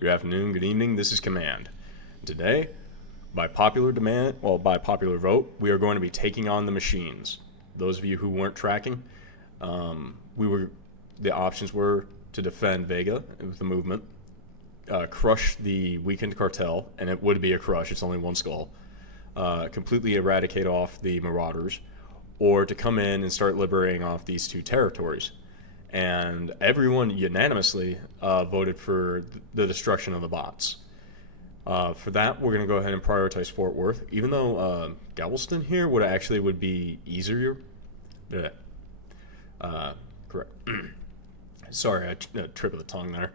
good afternoon, good evening. This is Command. Today, by popular vote, we are going to be taking on the machines. Those of you who weren't tracking, the options were to defend Vega with the movement, crush the weakened cartel, and it would be a crush. It's only one skull. Completely eradicate off the Marauders, or to come in and start liberating off these two territories. And everyone unanimously voted for the destruction of the bots. For that, we're going to go ahead and prioritize Fort Worth, even though Galveston here would be easier. Correct. Sorry, I trip of the tongue there.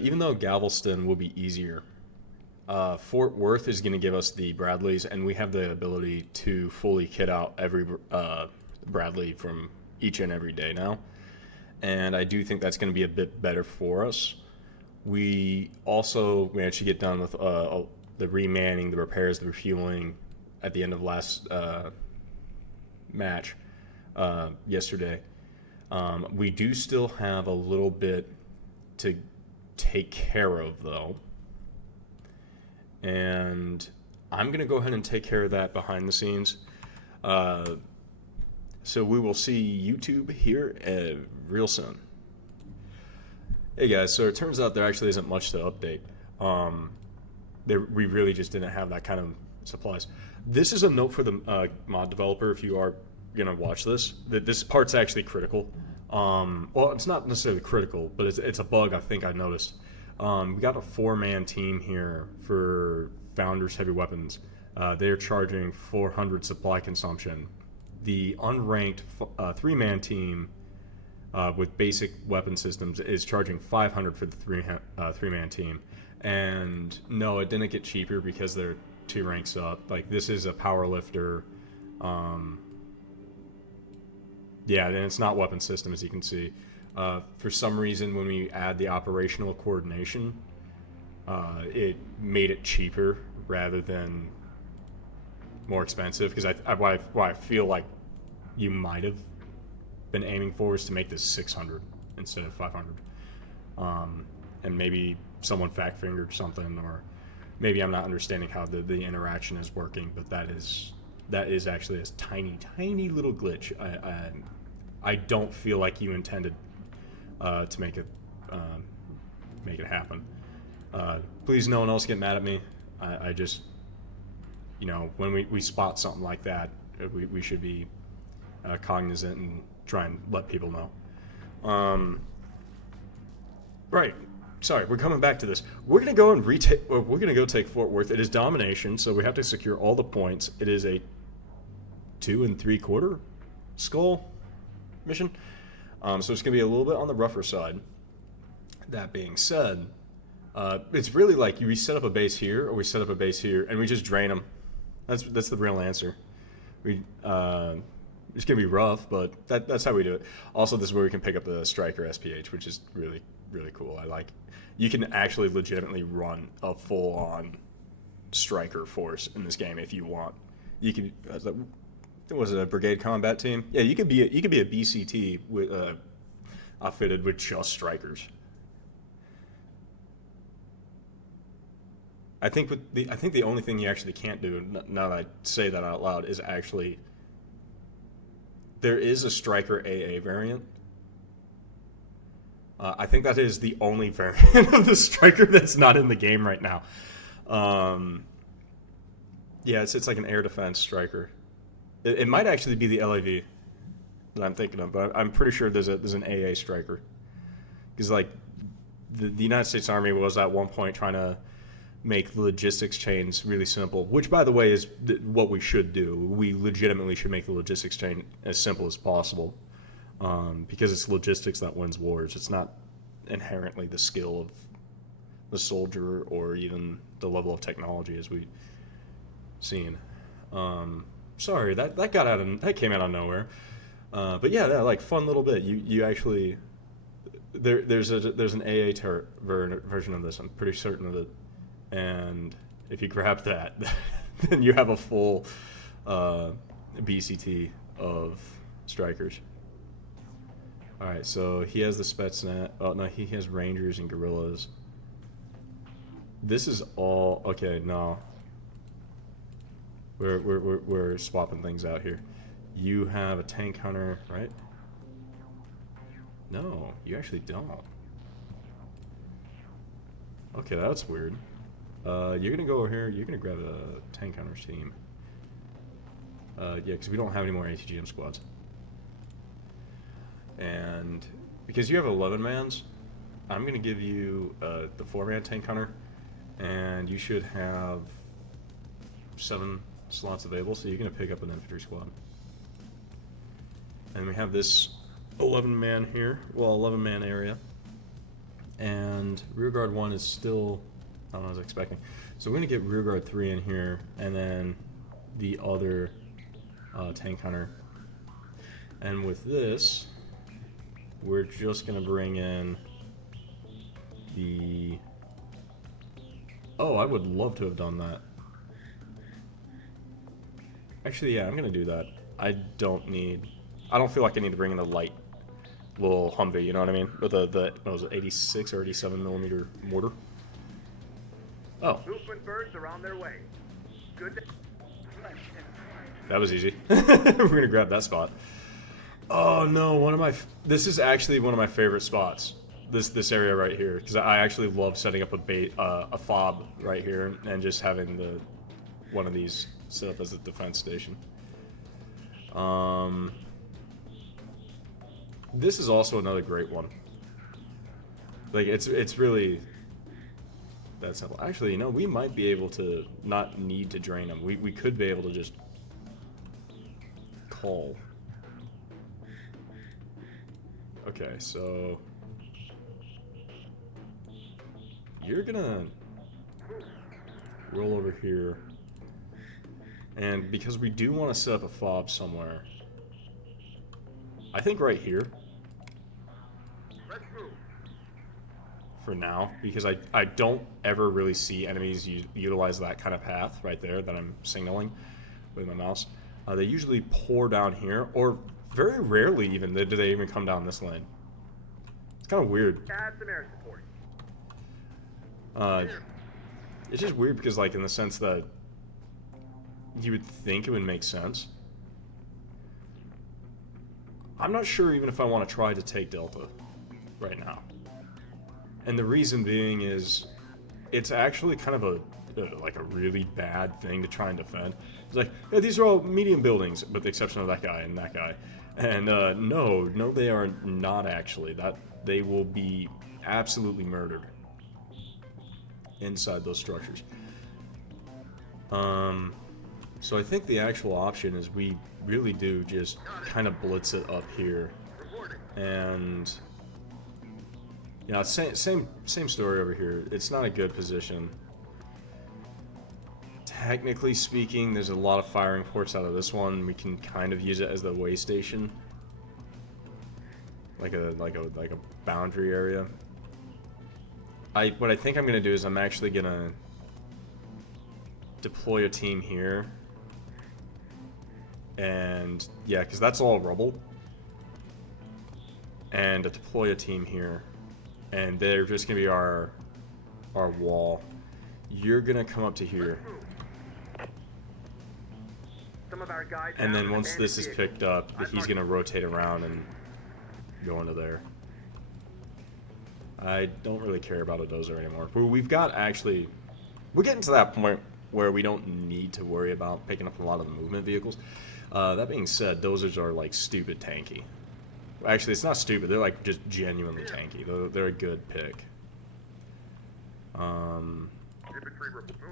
Even though Galveston will be easier, Fort Worth is going to give us the Bradleys, and we have the ability to fully kit out every Bradley from each and every day now. And I do think that's going to be a bit better for us. We also managed to get done with the remanning, the repairs, the refueling at the end of last match yesterday. We do still have a little bit to take care of, though. And I'm going to go ahead and take care of that behind the scenes. So we will see YouTube here real soon. Hey guys, so it turns out there actually isn't much to update. We really just didn't have that kind of supplies. This is a note for the mod developer if you are going to watch this. That this part's actually critical. Well, it's not necessarily critical, but it's a bug I think I noticed. We got a 4-man team here for Founders Heavy Weapons. They're charging 400 supply consumption. The unranked 3-man team with basic weapon systems is charging 500 for the 3-man team. And no, it didn't get cheaper because they're 2 ranks up. Like, this is a power lifter. Yeah, and it's not weapon system, as you can see. For some reason, when we add the operational coordination, it made it cheaper rather than more expensive, because what I feel like you might have been aiming for is to make this 600 instead of 500. And maybe someone fact-fingered something, or maybe I'm not understanding how the interaction is working, but that is actually a tiny little glitch. I don't feel like you intended to make it happen. Please, no one else get mad at me. I just, when we spot something like that, we should be cognizant and try and let people know. Right. Sorry, we're coming back to this. We're gonna go and we're gonna go take Fort Worth. It is domination, so we have to secure all the points. It is a 2 3/4 skull mission, so it's gonna be a little bit on the rougher side. That being said, it's really like we set up a base here, or we set up a base here, and we just drain them. That's the real answer. It's gonna be rough, but that's how we do it. Also, this is where we can pick up the Striker SPH, which is really cool. I like. You can actually legitimately run a full-on Striker force in this game if you want. You can. Was it a brigade combat team? Yeah, you could be a BCT with outfitted with just Strikers. I think the only thing you actually can't do, now that I say that out loud, is actually there is a Striker AA variant. I think that is the only variant of the Striker that's not in the game right now. Yeah, it's like an air defense Striker. It might actually be the LAV that I'm thinking of, but I'm pretty sure there's an AA Striker. Because like the United States Army was at one point trying to make the logistics chains really simple, which, by the way, is what we should do. We legitimately should make the logistics chain as simple as possible, because it's logistics that wins wars. It's not inherently the skill of the soldier or even the level of technology, as we've seen. Sorry, that came out of nowhere. But yeah, that, like, fun little bit. You actually there's an AA version of this. I'm pretty certain of it. And if you grab that, then you have a full BCT of Strikers. Alright, so he has the Spetsnaz. Oh, no, he has Rangers and Guerrillas. This is all okay. No, we're swapping things out here. You have a tank hunter, right? No, you actually don't. Okay, that's weird. You're gonna go over here. You're gonna grab a tank hunter's team. Yeah, because we don't have any more ATGM squads. And because you have 11 mans, I'm gonna give you the 4-man tank hunter, and you should have 7 slots available. So you're gonna pick up an infantry squad. And we have this 11-man here, well, 11-man area. And rearguard 1 is still, I don't know what I was expecting. So we're going to get rearguard 3 in here, and then the other tank hunter. And with this, we're just going to bring in the... Oh, I would love to have done that. Actually, yeah, I'm going to do that. I don't feel like I need to bring in a light little Humvee, you know what I mean? With the what was it, 86 or 87 millimeter mortar. Oh. Movement birds are on their way. Good. That was easy. We're gonna grab that spot. Oh no, this is actually one of my favorite spots. This area right here, because I actually love setting up a fob right here and just having one of these set up as a defense station. This is also another great one. Like, it's really that simple. Actually, you know, we might be able to not need to drain them. We could be able to just call. Okay, so you're gonna roll over here. And because we do want to set up a fob somewhere, I think right here. For now, because I don't ever really see enemies utilize that kind of path right there that I'm signaling with my mouse. They usually pour down here, or very rarely even do they even come down this lane. It's kind of weird. Add some air support. It's just weird because, like, in the sense that you would think it would make sense. I'm not sure even if I want to try to take Delta right now. And the reason being is it's actually kind of a really bad thing to try and defend. It's like, yeah, these are all medium buildings, with the exception of that guy and that guy. And no, they are not actually. They will be absolutely murdered inside those structures. So I think the actual option is we really do just kind of blitz it up here, and yeah, same story over here. It's not a good position. Technically speaking, there's a lot of firing ports out of this one. We can kind of use it as the way station, like a boundary area. What I think I'm gonna do is I'm actually gonna deploy a team here. And yeah, because that's all rubble. And deploy a team here, and they're just gonna be our wall. You're gonna come up to here, and then once this is picked up, he's gonna rotate around and go into there. I don't really care about a dozer anymore. We're getting to that point where we don't need to worry about picking up a lot of the movement vehicles. That being said, dozers are like stupid tanky. Actually, it's not stupid. They're like just genuinely tanky. They're a good pick.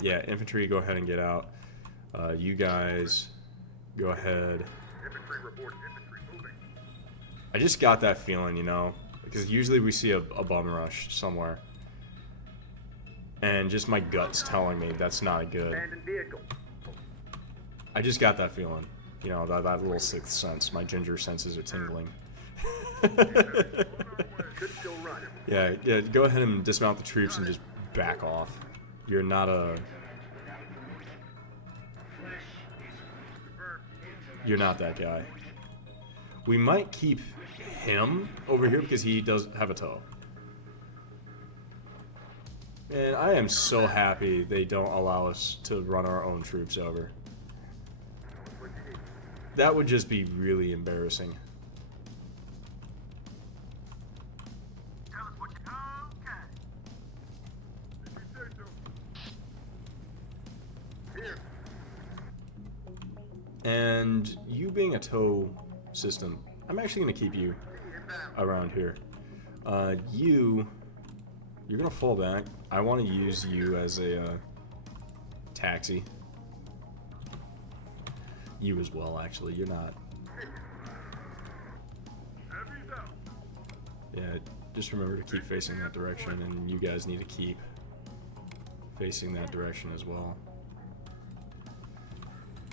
Yeah, infantry, go ahead and get out. You guys, go ahead. I just got that feeling, you know, because usually we see a bum rush somewhere, and just my gut's telling me that's not good. I just got that feeling. You know, that little sixth sense. My ginger senses are tingling. Yeah, go ahead and dismount the troops and just back off. You're not that guy. We might keep him over here because he does have a tow. And I am so happy they don't allow us to run our own troops over. That would just be really embarrassing. Tell us what you okay. Here. And you being a tow system, I'm actually going to keep you around here. You're going to fall back. I want to use you as a taxi. You as well, actually. You're not. Yeah, just remember to keep facing that direction, and you guys need to keep facing that direction as well.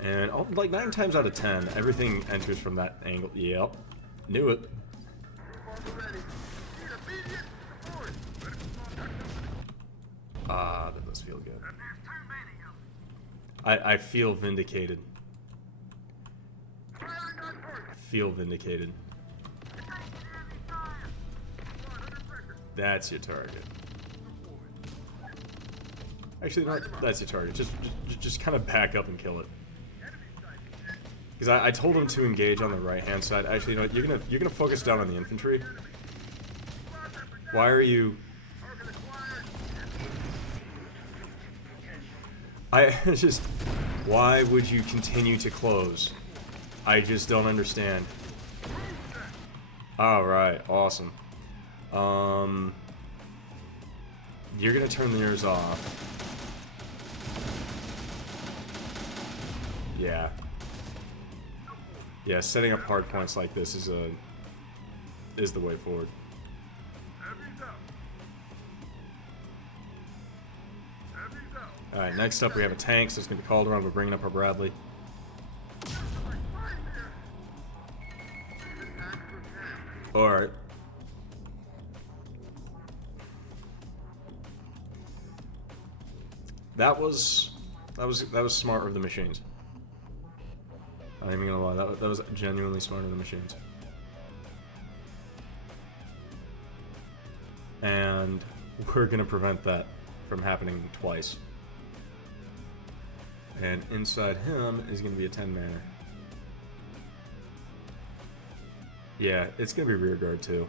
And like 9 times out of 10, everything enters from that angle. Yep, knew it. Ah, that does feel good. I feel vindicated. I feel vindicated. That's your target. Actually, no, that's your target. Just kind of back up and kill it. Because I told him to engage on the right-hand side. Actually, you know what? You're gonna focus down on the infantry. Why are you? Why would you continue to close? I just don't understand. All right, awesome. You're gonna turn yours off. Yeah. Yeah, setting up hard points like this is the way forward. Alright, next up we have a tank, so it's going to be called around. We're bringing up our Bradley. Alright. That was smart of the machines. I'm not even gonna lie, that was genuinely smart of the machines. And we're gonna prevent that from happening twice. And inside him is gonna be a 10-manner. Yeah, it's gonna be rear guard too.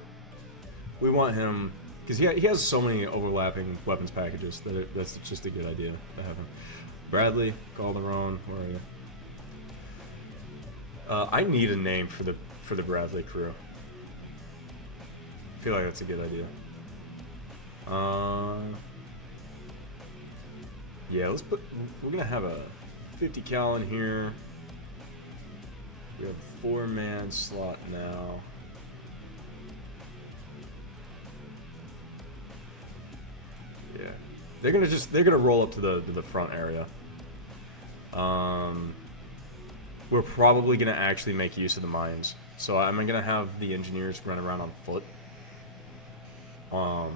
We want him because he has so many overlapping weapons packages that that's just a good idea to have him. Bradley, Calderon, where are you? I need a name for the Bradley crew. I feel like that's a good idea. Yeah, we're gonna have a 50 cal in here. We have a 4-man slot now. Yeah, they're gonna roll up to the front area. We're probably gonna actually make use of the mines, so I'm gonna have the engineers run around on foot. I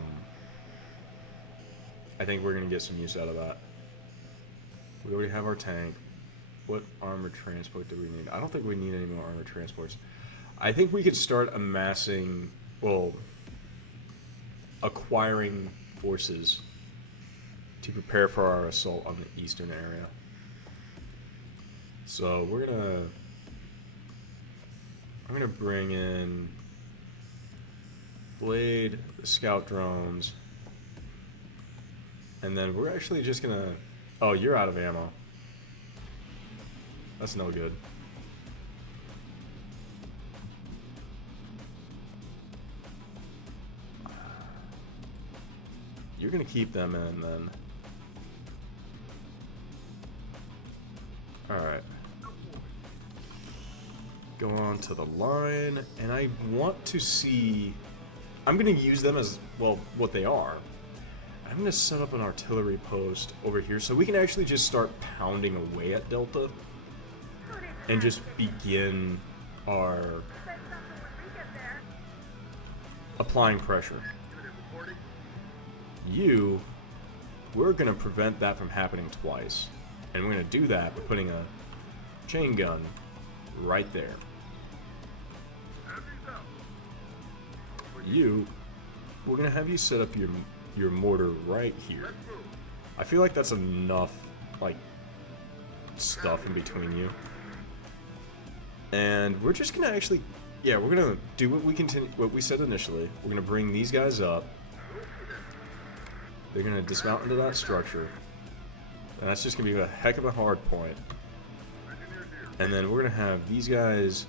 think we're gonna get some use out of that. We already have our tank. What armored transport do we need? I don't think we need any more armored transports. I think we could start amassing, well, acquiring forces to prepare for our assault on the eastern area. So I'm gonna bring in Blade, the scout drones, and then we're actually just gonna. Oh, you're out of ammo. That's no good. You're gonna keep them in then. Alright. Go on to the line, and I want to see. I'm gonna use them as, well, what they are. I'm gonna set up an artillery post over here so we can actually just start pounding away at Delta and just begin our applying pressure. We're gonna prevent that from happening twice, and we're gonna do that by putting a chain gun right there. We're gonna have you set up your mortar right here. I feel like that's enough, like, stuff in between you. And we're just gonna actually, yeah, we're gonna do what we said initially. We're gonna bring these guys up. They're gonna dismount into that structure. And that's just gonna be a heck of a hard point. And then we're gonna have these guys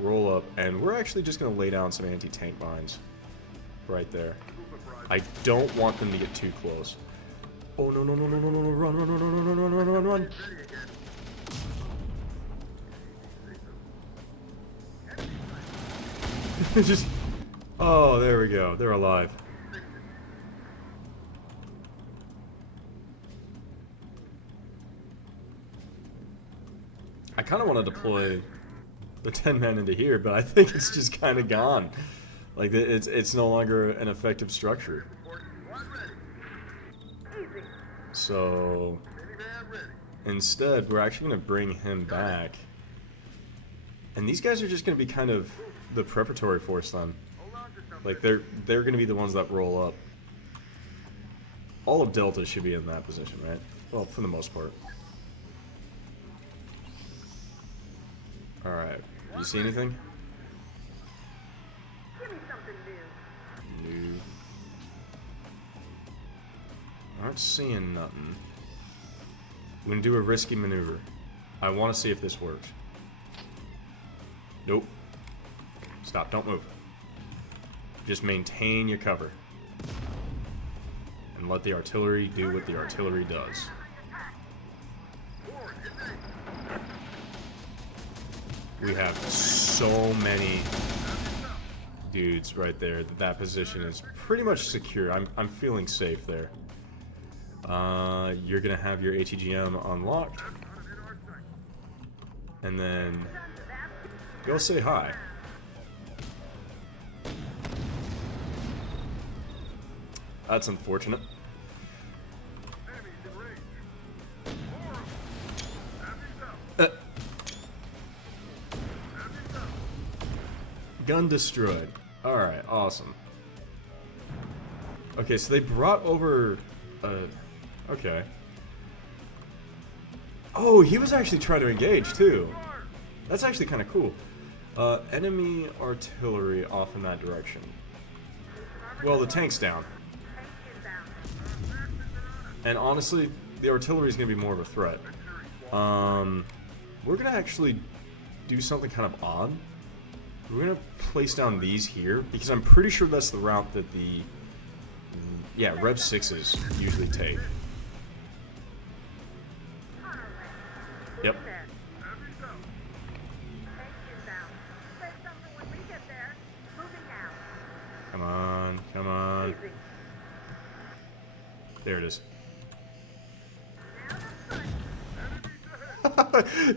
roll up, and we're actually just gonna lay down some anti-tank mines right there. I don't want them to get too close. Oh no no no no no no no! Run run run run run run run run run! Just, oh, there we go. They're alive. I kind of want to deploy the 10 men into here, but I think it's just kind of gone. Like it's no longer an effective structure. So instead, we're actually going to bring him back, and these guys are just going to be kind of the preparatory force then. Like they're going to be the ones that roll up. All of Delta should be in that position, right? Well, for the most part. All right. You see anything? Give me something new. No. Aren't seeing nothing. I'm gonna do a risky maneuver. I want to see if this works. Nope. Stop. Don't move. Just maintain your cover. And let the artillery do what the artillery does. We have so many dudes right there. That position is pretty much secure. I'm feeling safe there. You're gonna have your ATGM unlocked, and then go say hi. That's unfortunate. Gun destroyed. Alright, awesome. Okay, so they brought over... okay. Oh, he was actually trying to engage, too. That's actually kind of cool. Enemy artillery off in that direction. Well, the tank's down. And honestly, the artillery is going to be more of a threat. We're going to actually do something kind of odd. We're going to place down these here, because I'm pretty sure that's the route that the, yeah, Rev 6s usually take. Yep. Come on, come on. There it is.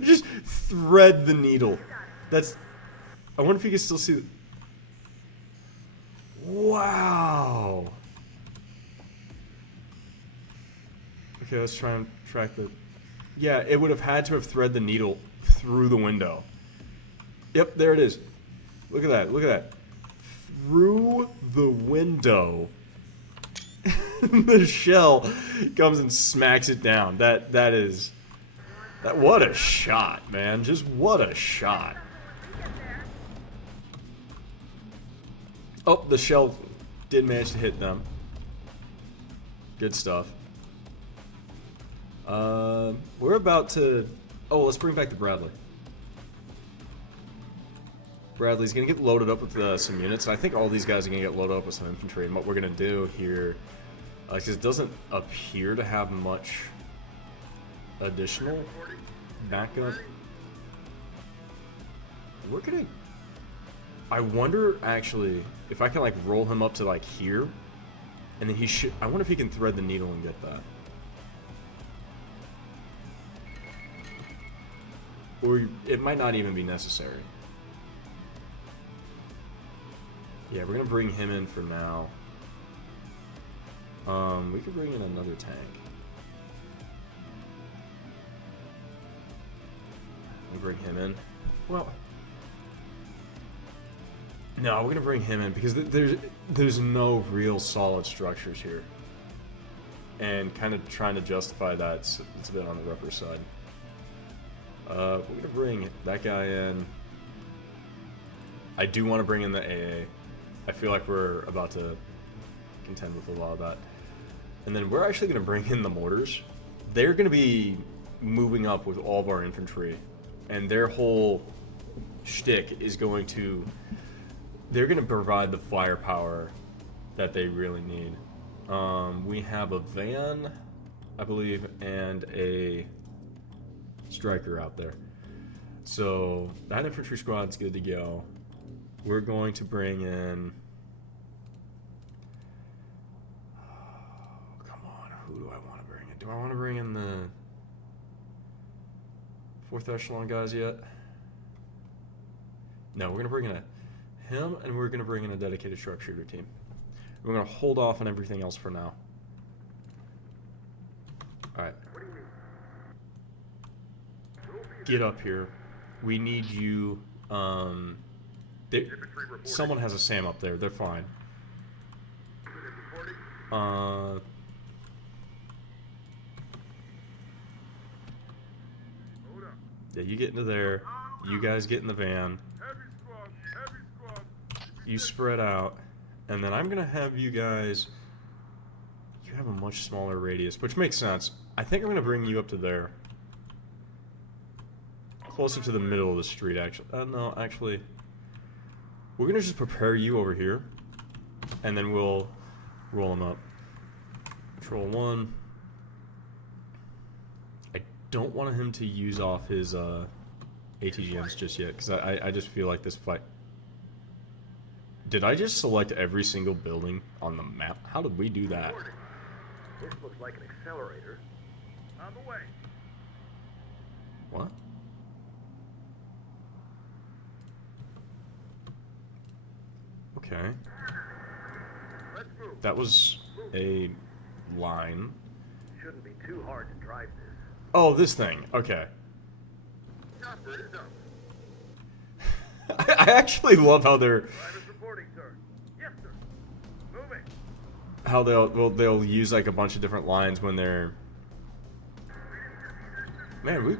Just thread the needle. That's... I wonder if you can still see... Wow! Okay, let's try and track the... Yeah, it would have had to have thread the needle through the window. Yep, there it is. Look at that, look at that. Through the window. The shell comes and smacks it down. That is... what a shot, man. Just what a shot. Oh, the shell did manage to hit them. Good stuff. We're about to... Oh, let's bring back the Bradley. Bradley's going to get loaded up with some units. I think all these guys are going to get loaded up with some infantry. And what we're going to do here... because it doesn't appear to have much additional backup. We're going to... I wonder, actually, if I can, like, roll him up to, like, here. And then he should... I wonder if he can thread the needle and get that. Or it might not even be necessary. Yeah, we're going to bring him in for now. We could bring in another tank. We'll bring him in. Well... No, we're gonna bring him in because there's no real solid structures here, and kind of trying to justify that it's a bit on the rougher side. We're gonna bring that guy in. I do want to bring in the AA. I feel like we're about to contend with a lot of that, and then we're actually gonna bring in the mortars. They're gonna be moving up with all of our infantry, and their whole shtick is going to. They're going to provide the firepower that they really need. We have a van, I believe, and a striker out there. So that infantry squad's good to go. We're going to bring in... Oh, come on, who do I want to bring in? Do I want to bring in the 4th echelon guys yet? No, we're going to bring in him, and we're going to bring in a dedicated sharp shooter team. We're going to hold off on everything else for now. Alright. Get up here. We need you. Someone has a SAM up there. They're fine. Yeah, you get into there. You guys get in the van. You spread out, and then I'm gonna have you guys. You have a much smaller radius, which makes sense. I think I'm gonna bring you up to there, closer to the middle of the street. Actually, no, actually, we're gonna just prepare you over here, and then we'll roll them up. Control 1. I don't want him to use off his ATGMs just yet, because I just feel like this fight. Did I just select every single building on the map? How did we do that? This looks like an accelerator. On the way. What? Okay. Let's move. That was a line. Shouldn't be too hard to drive this. Oh, this thing. Okay. Chopper is up. I actually love how they're... Driver's reporting, sir. Yes, sir. Moving. How they'll use like a bunch of different lines when they're... Man, we...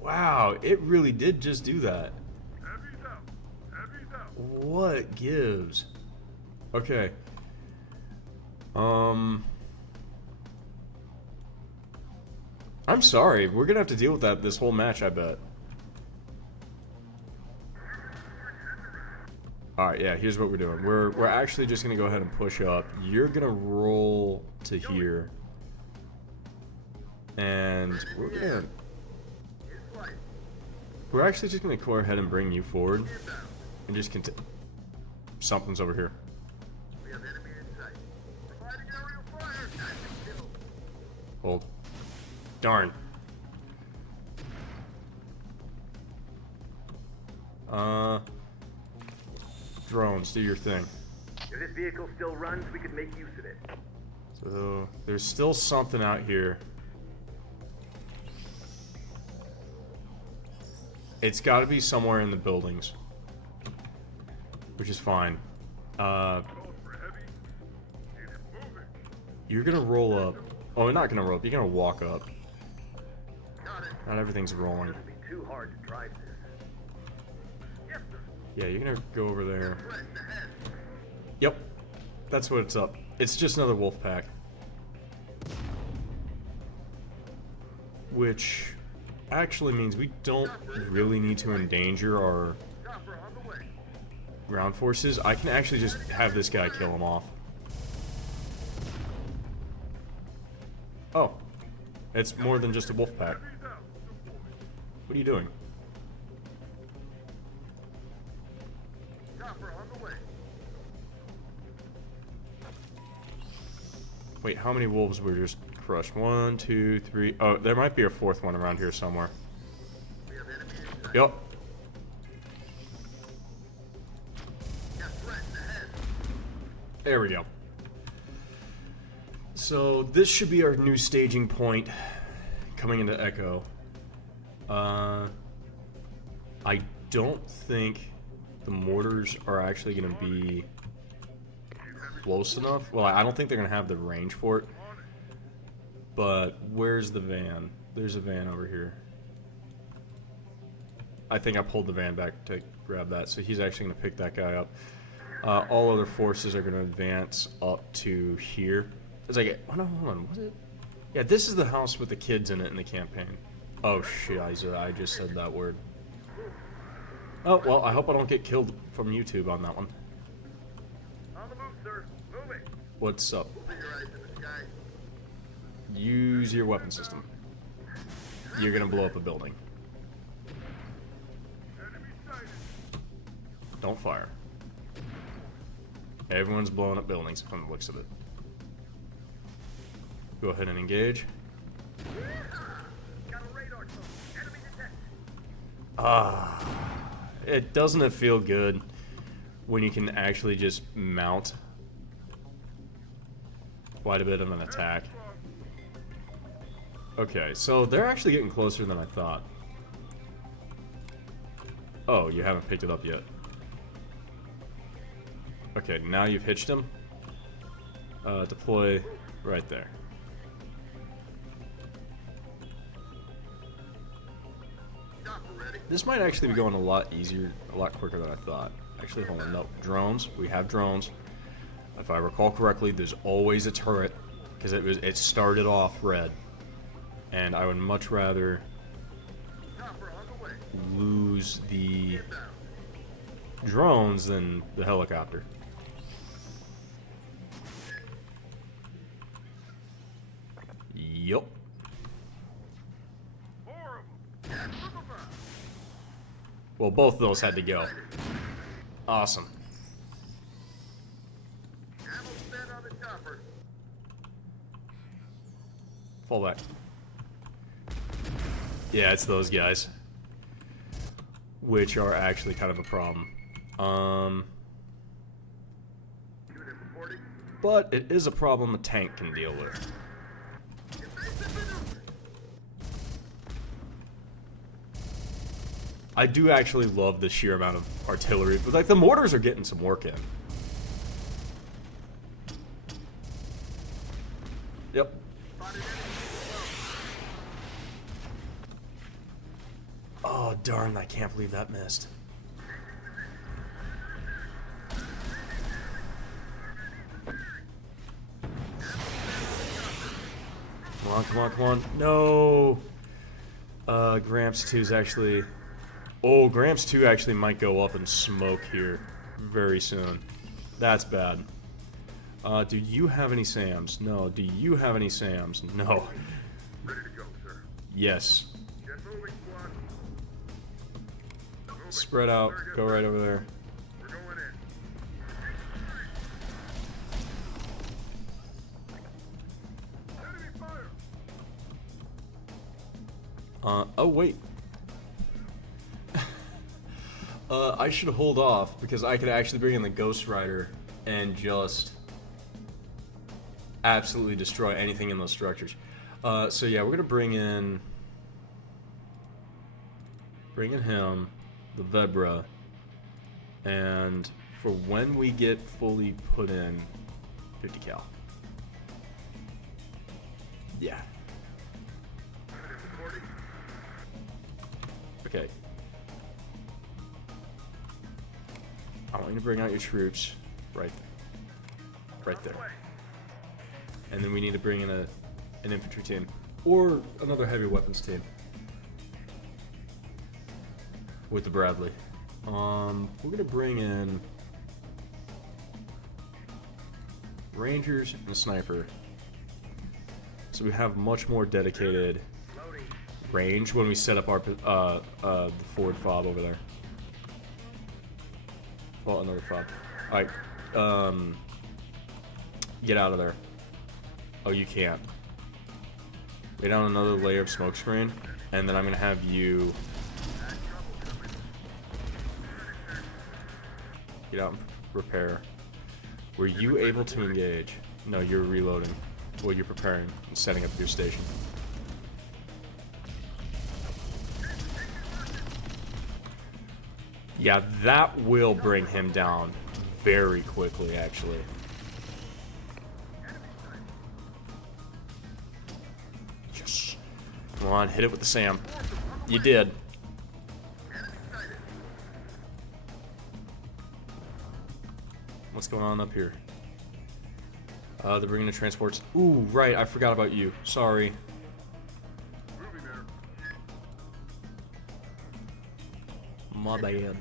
Wow, it really did just do that. Heavy's out. Heavy's out. What gives? Okay. I'm sorry. We're gonna have to deal with that this whole match, I bet. Alright, yeah, here's what we're doing. We're actually just gonna go ahead and push up. You're gonna roll to here. And we're actually just gonna go ahead and bring you forward. And just continue. Something's over here. We have enemy in sight. Providing aerial fire. Tactic kill. Hold. Darn. Drones, do your thing. If this vehicle still runs, we could make use of it. So, there's still something out here. It's got to be somewhere in the buildings. Which is fine. You're gonna roll up. Oh, you're not gonna roll up. You're gonna walk up. Not everything's rolling. Shouldn't be too hard to drive this. Yes, sir. Yeah, you're gonna go over there. Yep. That's what it's up. It's just another wolf pack. Which actually means we don't really need to endanger our Chopper on the way. ground forces. I can actually just have this guy kill him off. Oh. It's more than just a wolf pack. What are you doing? Chopper on the way. Wait, how many wolves were just crushed? 1, 2, 3. Oh, there might be a fourth one around here somewhere. We have enemy in sight. Yep. Got threats ahead. There we go. So this should be our new staging point coming into Echo. I don't think the mortars are actually going to be close enough. Well, I don't think they're going to have the range for it. But where's the van? There's a van over here. I think I pulled the van back to grab that, so he's actually going to pick that guy up. All other forces are going to advance up to here. It's like, oh no, hold on, was it? Yeah, this is the house with the kids in it in the campaign. Oh shit, I just said that word. Oh, well, I hope I don't get killed from YouTube on that one. On the move, sir. Moving. What's up? Moving your eyes in the sky. Use your weapon system. You're gonna blow up a building. Enemy sighted. Don't fire. Everyone's blowing up buildings from the looks of it. Go ahead and engage. Got a radar cone. Enemy detected. Doesn't it feel good when you can actually just mount quite a bit of an attack? Okay, so they're actually getting closer than I thought. Oh, you haven't picked it up yet. Okay, now you've hitched him. Deploy right there. This might actually be going a lot easier, a lot quicker than I thought. Actually, hold on, no. Drones, we have drones. If I recall correctly, there's always a turret, because it started off red. And I would much rather lose the drones than the helicopter. Yup. Well, both of those had to go. Awesome. Fall back. Yeah, it's those guys. Which are actually kind of a problem. But it is a problem a tank can deal with. I do actually love the sheer amount of artillery, but like the mortars are getting some work in. Yep. Oh darn, I can't believe that missed. Come on, come on, come on. No! Gramps 2 is actually... Oh, Gramps 2 actually might go up in smoke here very soon. That's bad. Do you have any SAMs? No. Do you have any SAMs? No. Ready to go, sir. Yes. Get moving, squad. Moving. Spread out. Go right over there. We're going in. Enemy fire. Oh, wait. I should hold off because I could actually bring in the Ghost Rider and just absolutely destroy anything in those structures. So yeah, we're gonna bring in him, the Vebra, and for when we get fully put in 50 cal. Yeah. Okay. I want you to bring out your troops right there. And then we need to bring in an infantry team or another heavy weapons team with the Bradley. We're gonna bring in Rangers and a sniper, so we have much more dedicated range when we set up our the forward fob over there. Well, another fob. Alright, get out of there. Oh, you can't. Lay down another layer of smoke screen, and then I'm gonna have you get out and repair. Were you able to engage? No, you're reloading. Well, you're preparing and setting up your station. Yeah, that will bring him down very quickly, actually. Yes. Come on, hit it with the SAM. You did. What's going on up here? They're bringing the transports. Ooh, right, I forgot about you. Sorry. My bad.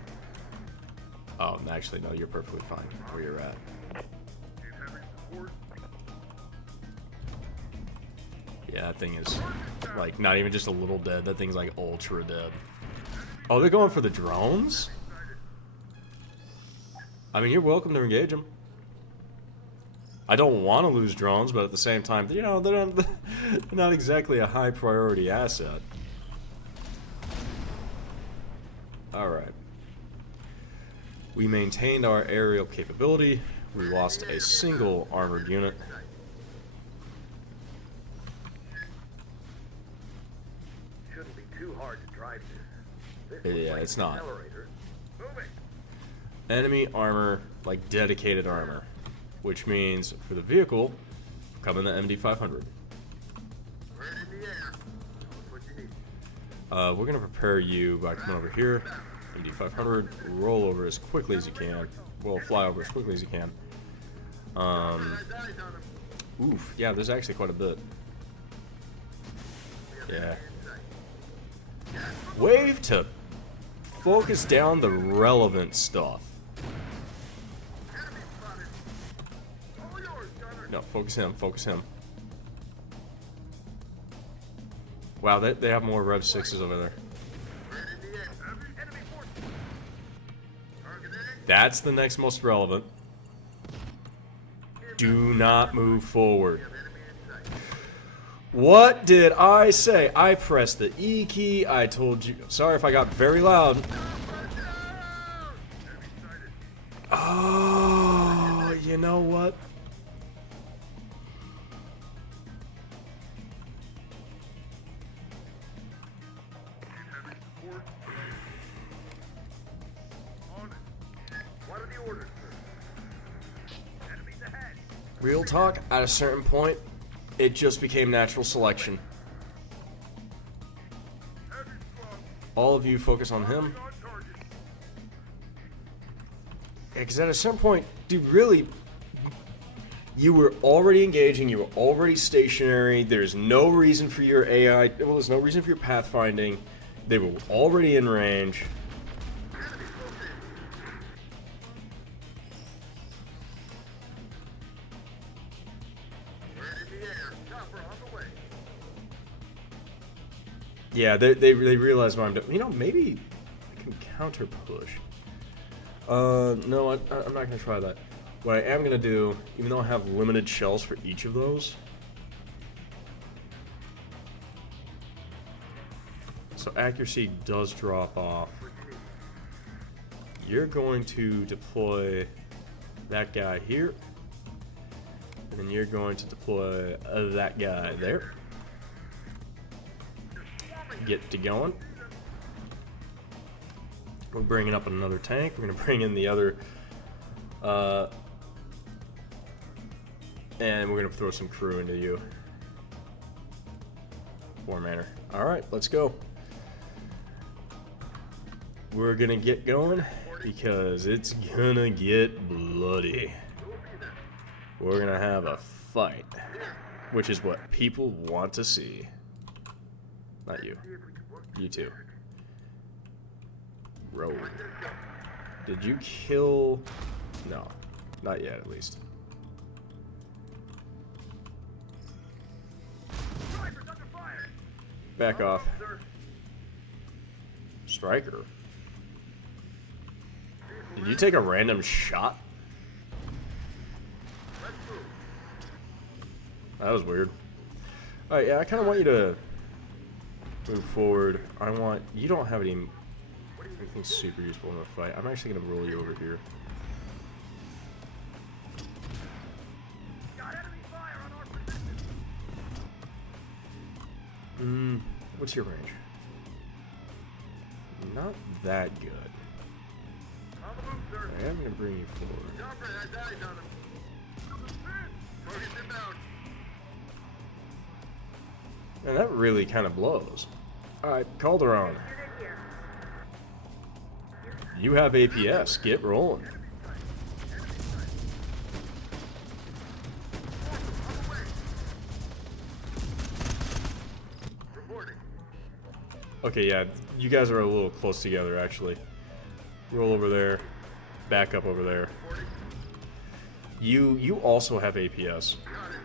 Oh, actually, no, you're perfectly fine where you're at. Yeah, that thing is, like, not even just a little dead. That thing's, like, ultra dead. Oh, they're going for the drones? I mean, you're welcome to engage them. I don't want to lose drones, but at the same time, you know, they're not exactly a high priority asset. Alright. We maintained our aerial capability. We lost a single armored unit. Shouldn't be too hard to drive this. Yeah, it's not. Accelerator. Moving. Enemy armor, like dedicated armor. Which means, for the vehicle, come in the MD-500. We're in the air. That's what you need. We're going to prepare you by coming over here. MD-500, roll over as quickly as you can. Well, fly over as quickly as you can. Oof, yeah, there's actually quite a bit. Yeah. Wave to focus down the relevant stuff. No, focus him, focus him. Wow, they have more Rev 6s over there. That's the next most relevant. Do not move forward. What did I say? I pressed the E key. I told you. Sorry if I got very loud. Oh, you know what? Real talk, at a certain point, it just became natural selection. All of you focus on him. Because at a certain point, dude, really, you were already engaging, you were already stationary, there's no reason for your AI, well, there's no reason for your pathfinding, they were already in range. Yeah, they realize what I'm doing. You know, maybe I can counter push. No, I'm not going to try that. What I am going to do, even though I have limited shells for each of those. So accuracy does drop off. You're going to deploy that guy here. And then you're going to deploy that guy there. Get to going. We're bringing up another tank. We're going to bring in the other. And we're going to throw some crew into you. 4-manner. Alright, let's go. We're going to get going because it's going to get bloody. We're going to have a fight, which is what people want to see. Not you. You too. Roll. Did you kill... No. Not yet, at least. Back off. Striker. Did you take a random shot? That was weird. Alright, yeah, I kind of want you to move forward. I want... You don't have anything super useful in the fight. I'm actually going to roll you over here. What's your range? Not that good. sir. I am gonna bring you forward. Chopper has eyes on him. Target's inbound. Man, that really kind of blows. Alright, Calderon. Unit here. You have APS. Get rolling. Reporting. Okay, yeah, you guys are a little close together, actually. Roll over there. Back up over there. Reporting. You also have APS. Got it.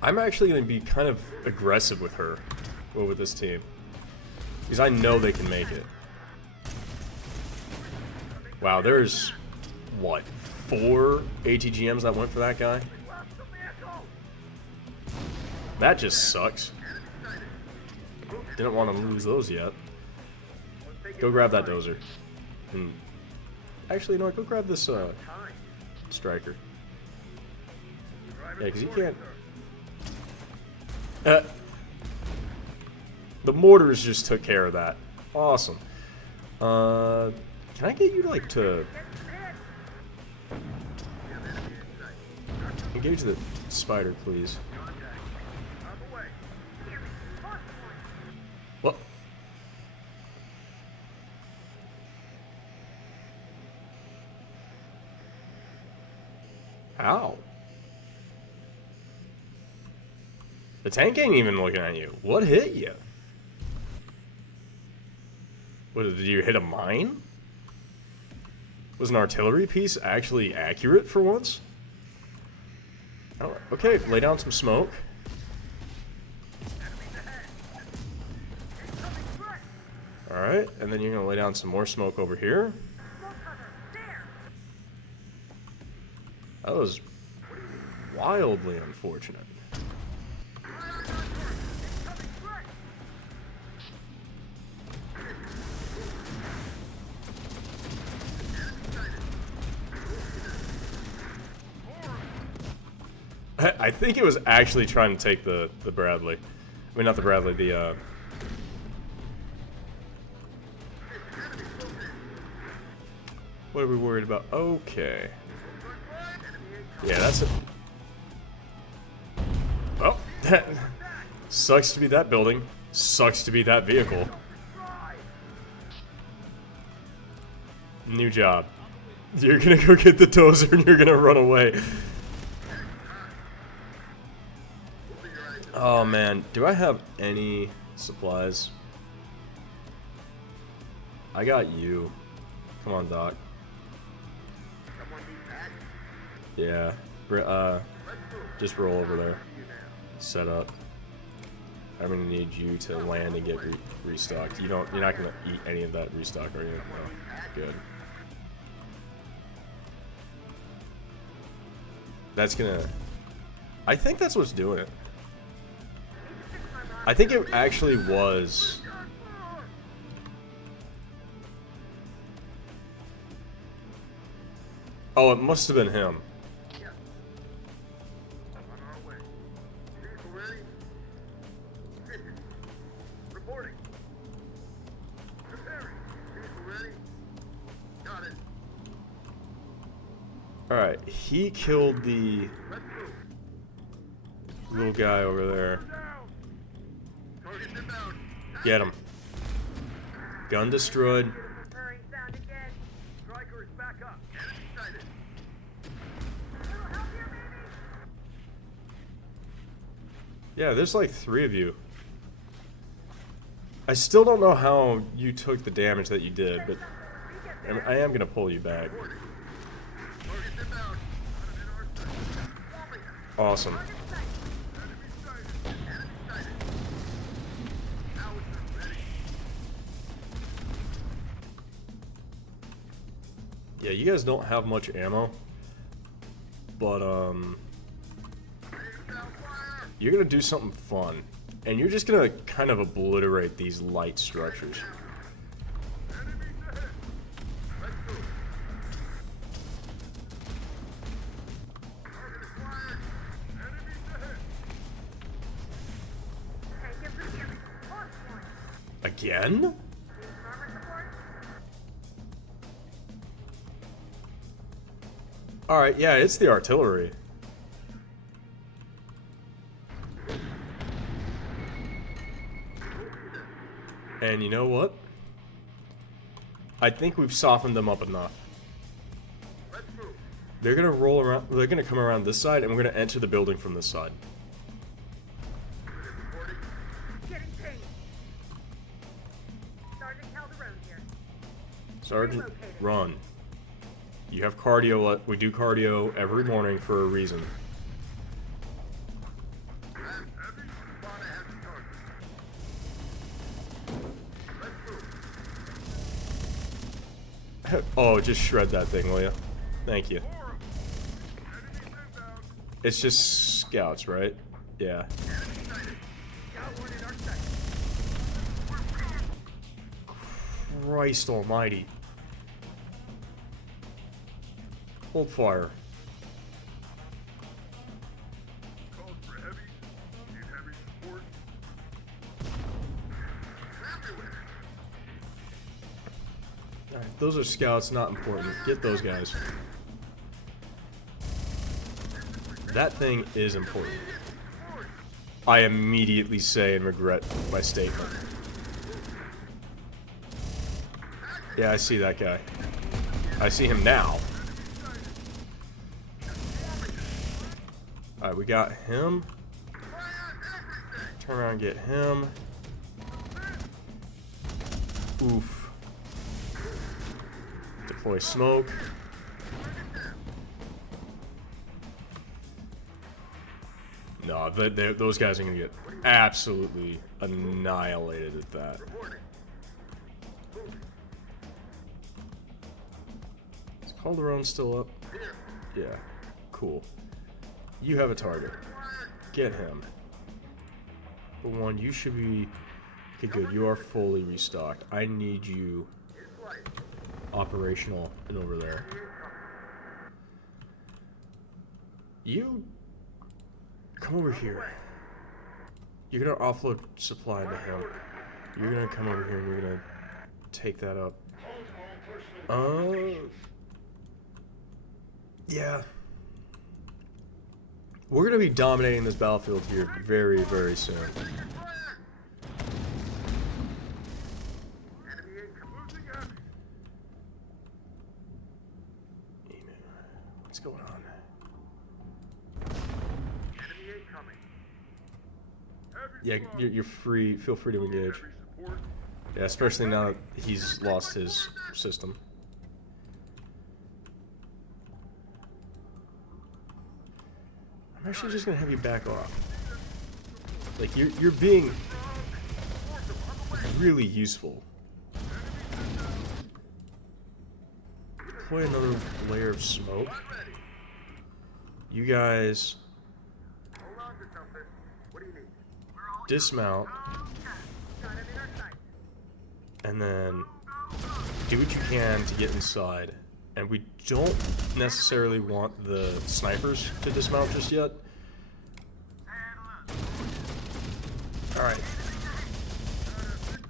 I'm actually going to be kind of aggressive with her, or with this team, because I know they can make it. Wow, there's, what, 4 ATGMs that went for that guy? That just sucks. Didn't want to lose those yet. Go grab that dozer. And actually, you know what? Go grab this striker. Yeah, because you can't. The mortars just took care of that. Awesome. Can I get you like to engage the spider, please? What? How? The tank ain't even looking at you. What hit you? What, did you hit a mine? Was an artillery piece actually accurate for once? Oh, okay, lay down some smoke. Alright, and then you're gonna lay down some more smoke over here. That was wildly unfortunate. I think it was actually trying to take the Bradley. I mean, not the Bradley, the, What are we worried about? Okay. Yeah, that's it. Well, that sucks to be that building. Sucks to be that vehicle. New job. You're gonna go get the dozer and you're gonna run away. Oh man, do I have any supplies? I got you. Come on, Doc. Yeah. Just roll over there. Set up. I'm gonna need you to land and get restocked. You're not gonna eat any of that restock, are you? No. Good. That's gonna. I think that's what's doing it. I think it actually was. Oh, it must have been him. Reporting. Preparing. Vehicle ready. Got it. Alright, he killed the Let's move. little guy over there. Down. Target's inbound. Get him. Gun destroyed. Referring sound again. Striker is back up. Enemy sighted. Little help here, maybe? Yeah, there's like 3 of you. I still don't know how you took the damage that you did, but I am gonna pull you back. Target's inbound. On our side. Swamping them. Awesome. Enemy sighted. Enemy sighted. Howitzer ready. Yeah, you guys don't have much ammo, but Inbound fire. you're gonna do something fun, and you're just gonna kind of obliterate these light structures. Enemies ahead. Let's go. Target acquired. Enemies ahead. Tank infantry. On point. Again? Need armor support? Alright, yeah, it's the artillery. And you know what? I think we've softened them up enough. Let's move. They're gonna roll around, they're gonna come around this side, and we're gonna enter the building from this side. Reporting. Getting pinged. Sergeant Calderon here. Sergeant, Relocated. run. You have cardio, we do cardio every morning for a reason. Heavy. Spawn ahead of target. Let's move. Oh, just shred that thing, will you? Thank you. Four. Enemies inbound. It's just scouts, right? Yeah. Enemy sighted. Got one in our sight. Christ almighty. Hold fire. Called for heavy. Need heavy support. Everywhere. Alright, those are scouts, not important. Get those guys. That thing is important. I immediately say and regret my statement. Yeah, I see that guy. I see him now. Alright, we got him. Turn around and get him. Oof. Deploy smoke. No, those guys are going to get absolutely annihilated at that. Reporting. Is Calderon still up? Here. Yeah. Cool. You have a target. Get him. But one, you should be... Okay, good. You are fully restocked. I need you In flight. operational and over there. You... Come over here. You're gonna offload supply to him. You're gonna come over here and you're gonna take that up. Yeah. We're gonna be dominating this battlefield here very, very soon. Enemy incoming. Losing heavy. What's going on? Enemy incoming. Heavy Yeah, squad. you're free. Feel free to engage. Heavy support. Yeah, especially now that he's lost his system. I'm actually just gonna have you back off. Like you're being really useful. Deploy another layer of smoke. Not ready. You guys Hold on to something. What do you need? dismount Got him in our sight. and then do what you can to get inside. And we don't necessarily want the snipers to dismount just yet. Alright.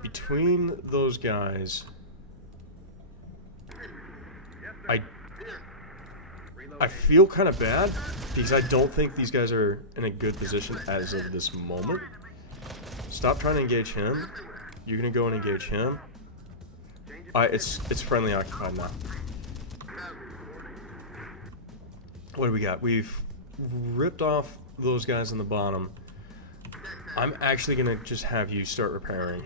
Between those guys, I feel kind of bad because I don't think these guys are in a good position as of this moment. Stop trying to engage him. You're gonna go and engage him. It's friendly occupied now. What do we got? We've ripped off those guys on the bottom. I'm actually gonna just have you start repairing.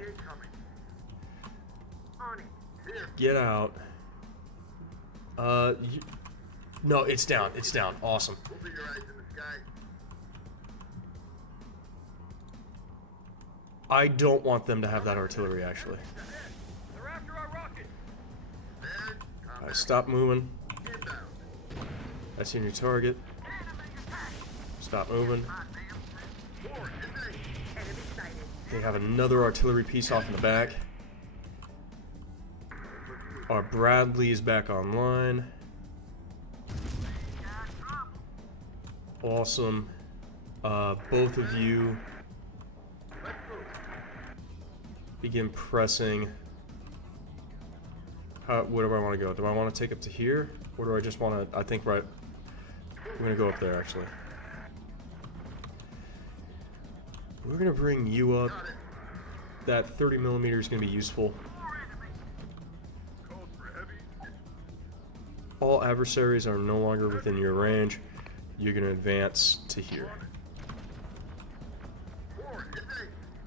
On it. Get out. No, it's down. It's down. Awesome. Open your eyes in the sky. I don't want them to have that artillery, actually. They're after our rocket. Man, Alright, stop moving. inbound. That's in your target. Stop moving. Four, engage. Enemy sighted. They have another artillery piece off in the back. Our Bradley is back online. Awesome. Both of you begin pressing. Where do I want to go? Do I want to take up to here? Or do I just want to, I think right We're gonna go up there actually. We're gonna bring you up. That 30mm is gonna be useful. Calls for heavy. All adversaries are no longer within your range. You're gonna advance to here,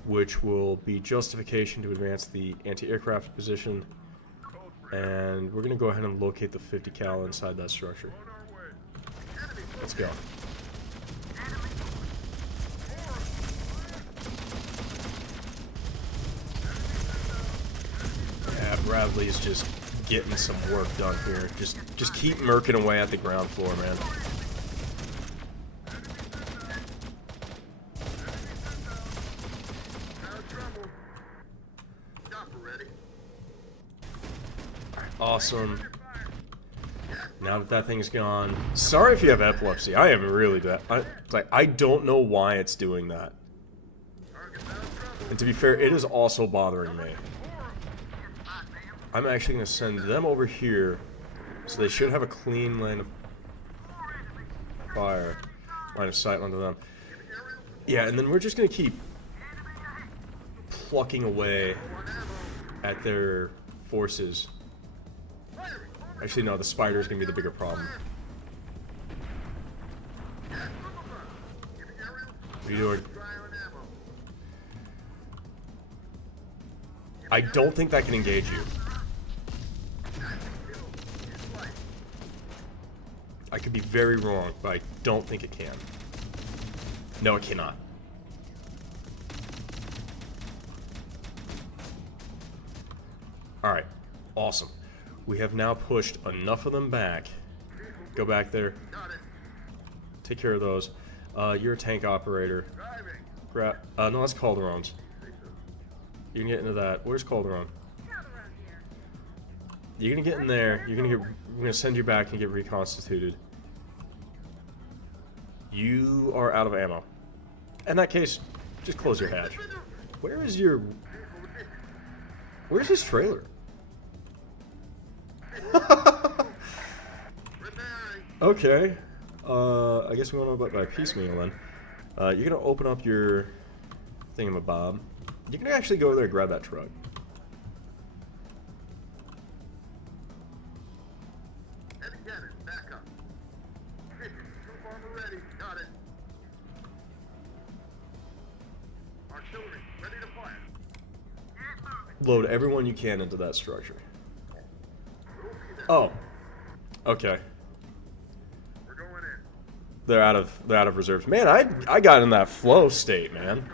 which will be justification to advance the anti-aircraft position. And we're gonna go ahead and locate the 50 cal inside that structure. Let's go. Yeah, Bradley's just getting some work done here. Just keep murking away at the ground floor, man. Awesome. Now that that thing's gone. Sorry if you have epilepsy. I am really bad. I don't know why it's doing that. And to be fair, it is also bothering me. I'm actually going to send them over here, so they should have a clean line of fire, line of sight onto them. Yeah, and then we're just going to keep plucking away at their forces. Actually, no, the spider's going to be the bigger problem. What are you doing? I don't think that can engage you. I could be very wrong, but I don't think it can. No, it cannot. Alright, awesome. We have now pushed enough of them back. Go back there. Take care of those. You're a tank operator. Grab. No, that's Calderon's. You can get into that. Where's Calderon? You're gonna get in there. You're gonna get. We're gonna send you back and get reconstituted. You are out of ammo. In that case, just close your hatch. Where is your? Where's his trailer? Okay. I guess we want to by piecemeal then. You're gonna open up your thingamabob. You can actually go over there and grab that truck. Heavy cannon, back up. Troop armor ready, got it. Artillery, ready to fire. Load everyone you can into that structure. Oh. Okay. We're going in. They're out of reserves. Man, I got in that flow state, man.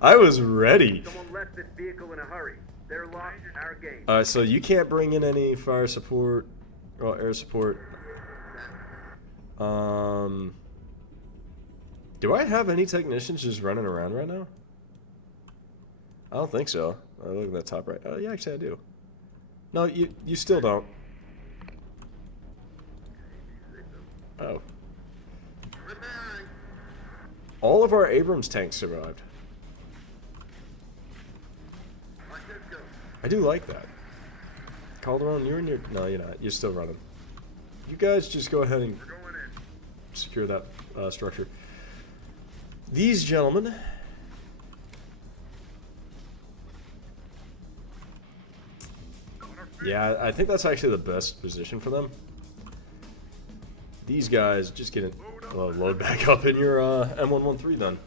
I was ready. Someone left this vehicle in a hurry. They're lost our game. So you can't bring in any fire support or air support. Do I have any technicians just running around right now? I don't think so. Look at that top right. Oh, yeah, actually I do. No, you still don't. Oh. All of our Abrams tanks survived. I do like that. Calderon, you're in your... No, you're not. You're still running. You guys just go ahead and secure that structure. These gentlemen... Yeah, I think that's actually the best position for them. These guys just get load back up in your M113 then.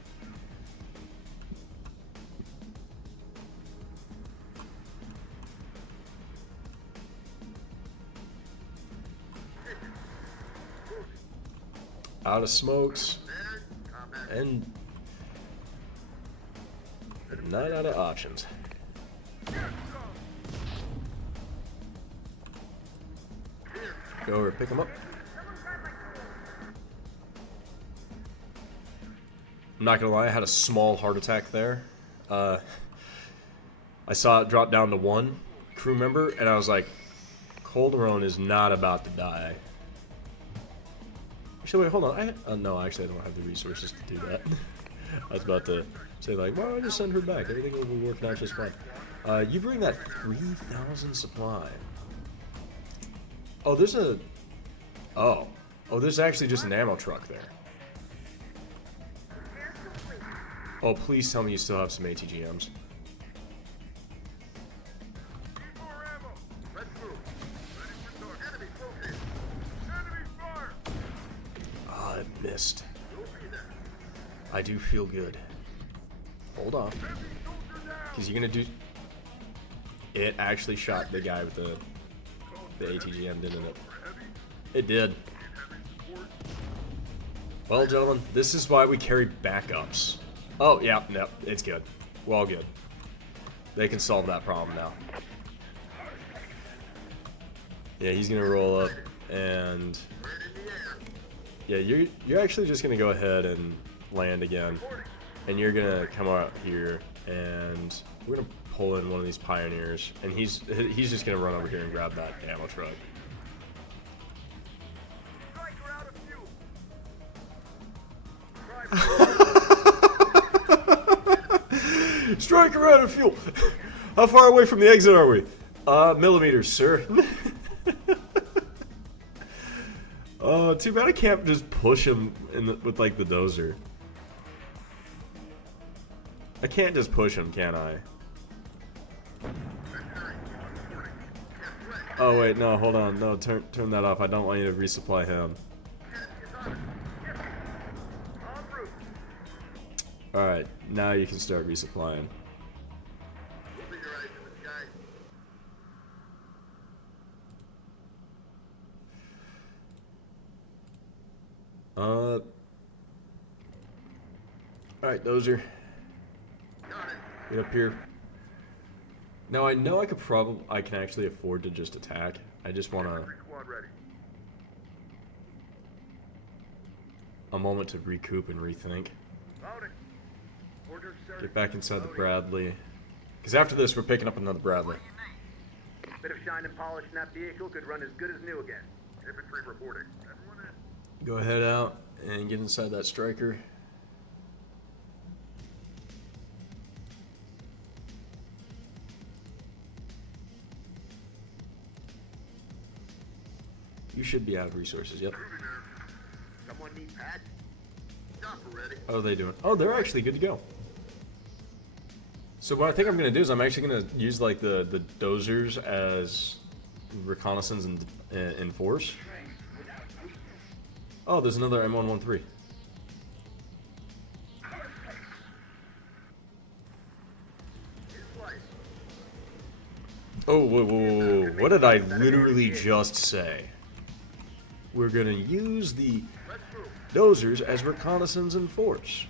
Out of smokes and not out of options. Go over, pick them up. I'm not gonna lie, I had a small heart attack there. I saw it drop down to 1 crew member, and I was like, Calderon is not about to die. Actually, wait, hold on. No, actually, I don't have the resources to do that. I was about to say, like, why don't I just send her back? Everything will be working out just fine. You bring that 3,000 supply. Oh, there's a... Oh, Oh, there's actually just an ammo truck there. Repairs complete. Oh, please tell me you still have some ATGMs. More ammo. Let's move. Ready for target. Enemy focus. Enemy fire. Ah, I missed. You'll be there. I do feel good. Hold on. Heavy soldier down. Because you're going to do... It actually shot the guy with the ATGM, didn't it? It did. Well, gentlemen, this is why we carry backups. Oh, yeah, no, it's good. We're all good. They can solve that problem now. Yeah, he's gonna roll up, and yeah, you're actually just gonna go ahead and land again, and you're gonna come out here, and we're gonna pull in one of these pioneers, and he's just gonna run over here and grab that ammo truck. Striker out of fuel. Striker out of fuel. How far away from the exit are we? Millimeters, sir. Too bad I can't just push him with like the dozer. I can't just push him, can I? Oh wait, no, hold on, no, turn that off. I don't want you to resupply him. All right, now you can start resupplying. We'll be your eyes in the sky. All right, dozer, Got it. get up here. Now I know I can actually afford to just attack. I just want Infantry squad ready. a moment to recoup and rethink. Loading. Order, sir. Get back inside the Bradley. Because after this, we're picking up another Bradley. Bit of shine and polish in that vehicle could run as good as new again. Infantry reporting. Everyone in. Go ahead out and get inside that striker. You should be out of resources, yep. Moving there. Someone need patch? Chopper ready. How are they doing? Oh, they're actually good to go. So what I think I'm going to do is I'm actually going to use like the dozers as reconnaissance and force. Oh, there's another M113. Oh, whoa, whoa, whoa, whoa. What did I literally just say? We're going to use the dozers as reconnaissance and force.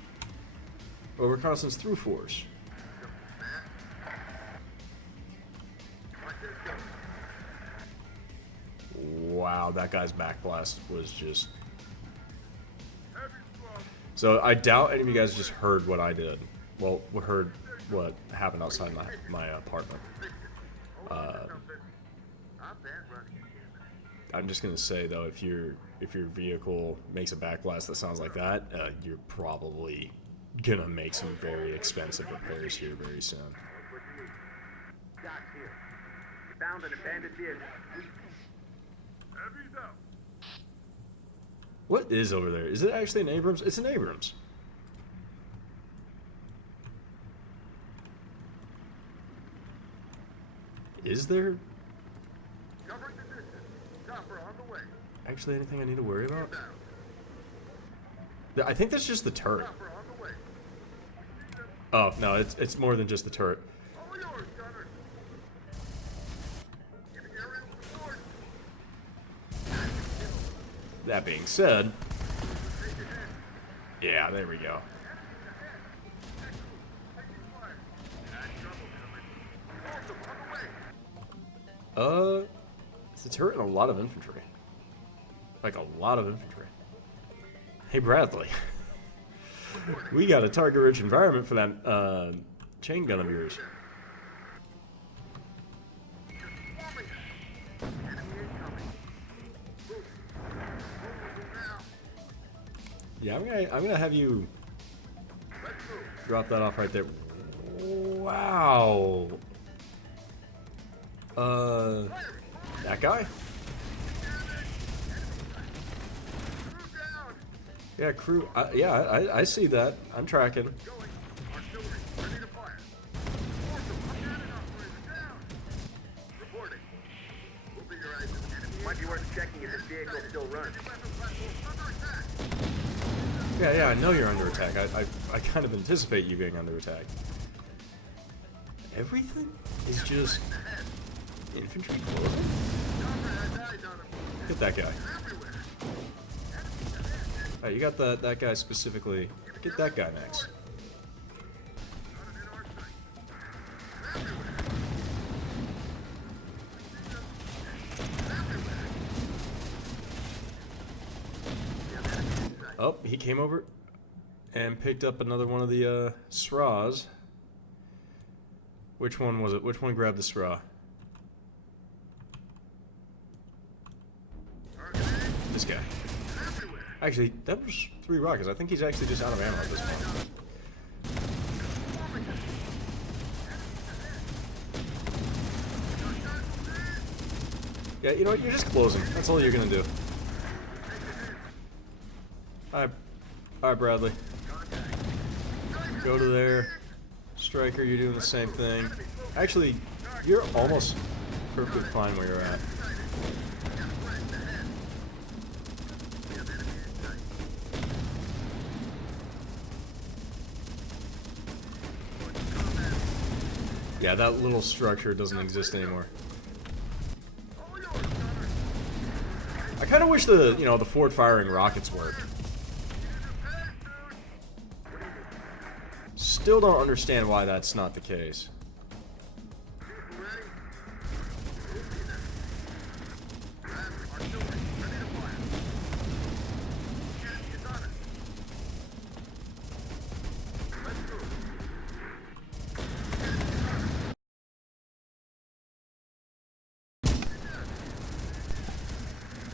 Or reconnaissance through force. Wow, that guy's backblast was just... So I doubt any of you guys just heard what I did. Well, heard what happened outside my apartment. I'm just gonna say though, if your vehicle makes a backblast that sounds like that, you're probably gonna make some very expensive repairs here very soon. Doc here. We found an abandoned vehicle. Heavy's out. What is over there? Is it actually an Abrams? It's an Abrams. Is there Covering the distance. Chopper on the way. actually anything I need to worry about? Inbound. I think that's just the turret. Chopper on the way. Oh, no, it's more than just the turret. All yours, Gunner. Giving aerial support. That being said, yeah, there we go. It's a turret and a lot of infantry. Like a lot of infantry. Hey, Bradley. We got a target-rich environment for that chain gun of yours. Yeah, I'm gonna have you drop that off right there. Wow. That guy? Yeah, crew. Yeah, I see that. I'm tracking. Going. Artillery, ready to fire. Awesome. I'm not enough. Down. Reporting. Open your eyes to the enemy. Might be worth checking if this vehicle still runs. Weapon platform under attack. Yeah, I know you're under attack. I kind of anticipate you being under attack. Everything is just infantry clothing? Chopper has eyes on him. Hit that guy. Everywhere. Alright, you got that guy specifically. Get that guy next. Got him in our sight. Everywhere. Oh, he came over and picked up another one of the straws. Which one was it? Which one grabbed the straw? This guy. Actually, that was 3 rockets. I think he's actually just out of ammo at this point. Yeah, you know what? You're just closing. That's all you're gonna do. Alright, Bradley. Go to there. Striker, you're doing the same thing. Actually, you're almost perfectly fine where you're at. Yeah, that little structure doesn't exist anymore. I kind of wish the, the forward firing rockets worked. Still don't understand why that's not the case.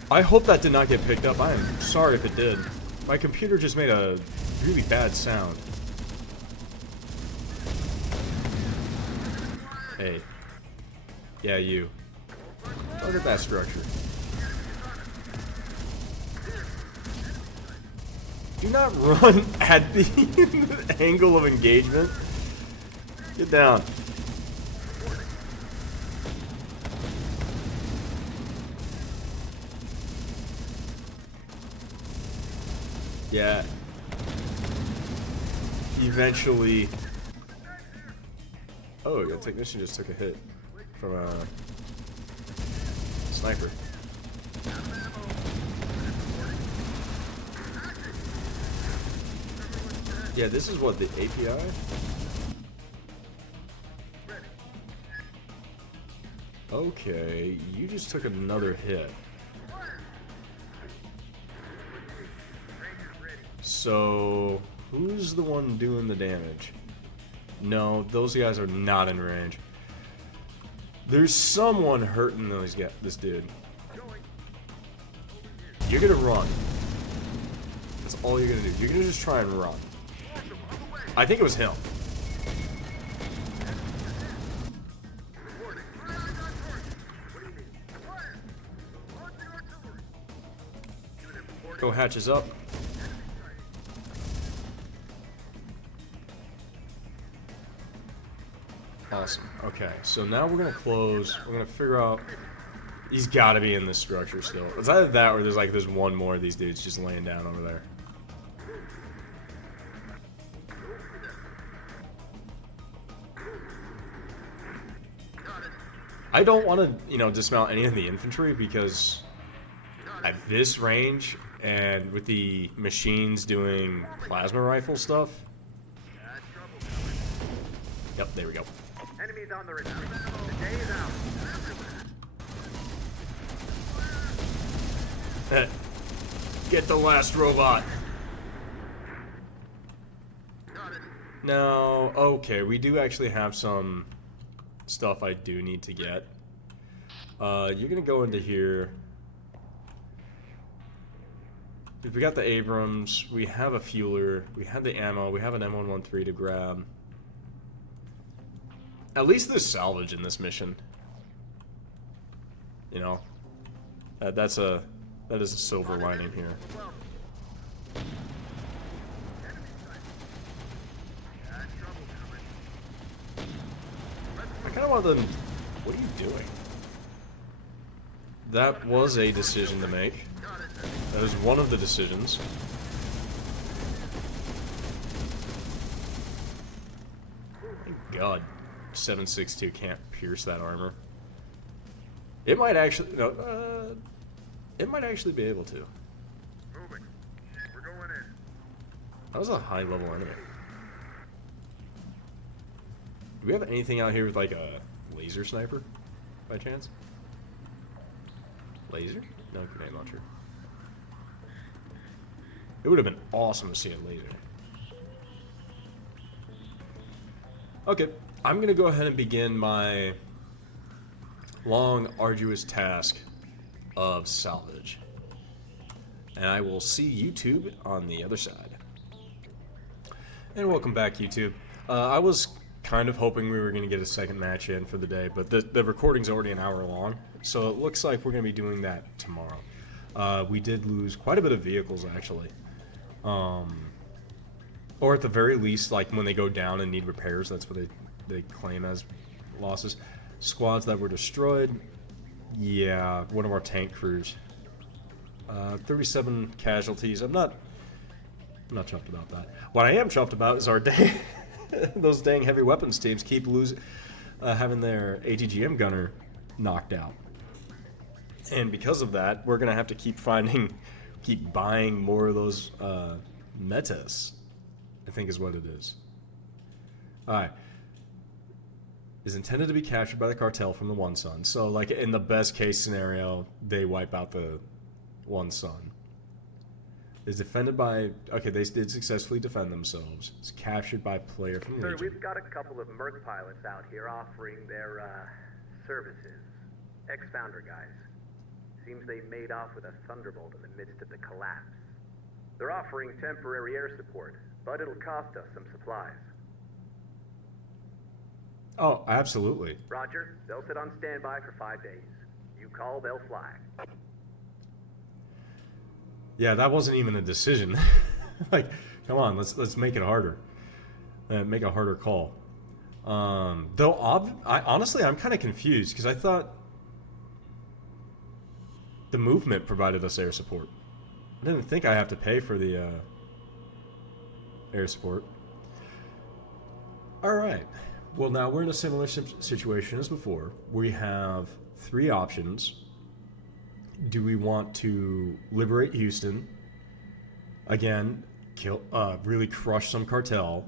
I hope that did not get picked up. I am sorry if it did. My computer just made a really bad sound. Hey. Yeah, you. Look at that structure. Do not run at the angle of engagement. Get down. Yeah. Eventually. Oh, the technician just took a hit from a sniper. Yeah, this is what, the API? Okay, you just took another hit. So, who's the one doing the damage? No, those guys are not in range. There's someone hurting this dude. You're gonna run. That's all you're gonna do. You're gonna just try and run. I think it was him. Go hatches up. Awesome. Okay, so now we're gonna close. We're gonna figure out. He's got to be in this structure still. It's either that or there's one more of these dudes just laying down over there. I don't want to, dismount any of the infantry because at this range and with the machines doing plasma rifle stuff. Yep, there we go. Enemies on the retreat. The day is out. Get the last robot. No, okay, we do actually have some stuff I do need to get. You're gonna go into here. We got the Abrams, we have a fueler, we have the ammo, we have an M113 to grab. At least there's salvage in this mission. That is a silver lining here. of want them... What are you doing? That was a decision to make. That was one of the decisions. Thank God 7.62 can't pierce that armor. It might actually... No, it might actually be able to. Moving. We're going in. That was a high-level enemy. Do we have anything out here with, like, a laser sniper, by chance? Laser? No, grenade launcher. It would have been awesome to see a laser. Okay, I'm going to go ahead and begin my long, arduous task of salvage. And I will see YouTube on the other side. And welcome back, YouTube. I was kind of hoping we were going to get a second match in for the day, but the recording's already an hour long, so it looks like we're going to be doing that tomorrow. We did lose quite a bit of vehicles, actually. Or at the very least, like when they go down and need repairs, that's what they claim as losses. Squads that were destroyed, yeah, one of our tank crews. 37 casualties. I'm not chuffed about that. What I am chuffed about is our those dang heavy weapons teams keep having their ATGM gunner knocked out. And because of that, we're gonna have to keep buying more of those metas, I think is what it is. Alright. Is intended to be captured by the cartel from the One Sun. So, like, in the best case scenario, they wipe out the One Sun. Is defended by... Okay, they did successfully defend themselves. It's captured by player from Sir, Legion. we've got a couple of Merc pilots out here offering their, services. Ex-founder guys. Seems they made off with a thunderbolt in the midst of the collapse. They're offering temporary air support, but it'll cost us some supplies. Oh, absolutely. Roger, they'll sit on standby for 5 days. You call, they'll fly. Yeah, that wasn't even a decision. Like, come on, let's make it harder. Make a harder call. Though, honestly, I'm kind of confused, because I thought the movement provided us air support. I didn't think I have to pay for the air support. Alright. Well, now we're in a similar situation as before. We have 3 options. Do we want to liberate Houston? Again, really crush some cartel?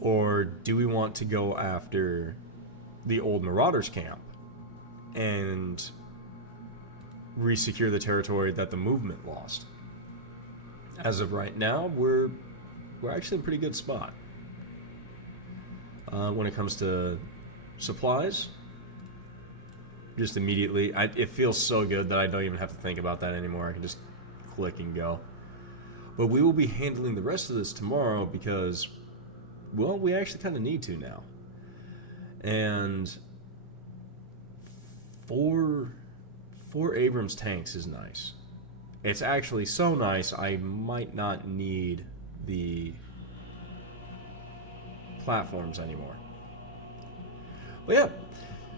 Or do we want to go after the old Marauders camp and re-secure the territory that the movement lost? As of right now, we're actually in a pretty good spot. When it comes to supplies, just immediately, it feels so good that I don't even have to think about that anymore. I can just click and go. But we will be handling the rest of this tomorrow because, well, we actually kind of need to now. And 4 Abrams tanks is nice. It's actually so nice I might not need the platforms anymore. But yeah,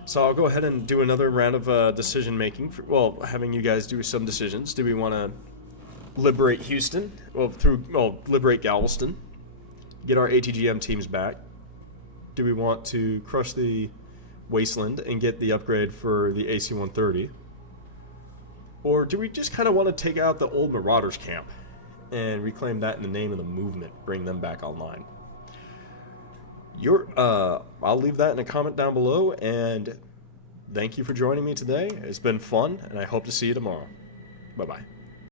so I'll go ahead and do another round of decision making. Well, having you guys do some decisions. Do we want to liberate Houston? Liberate Galveston. Get our ATGM teams back. Do we want to crush the Wasteland and get the upgrade for the AC-130? Or do we just kind of want to take out the old Marauders camp and reclaim that in the name of the movement, bring them back online? I'll leave that in a comment down below, and thank you for joining me today. It's been fun, and I hope to see you tomorrow. Bye-bye.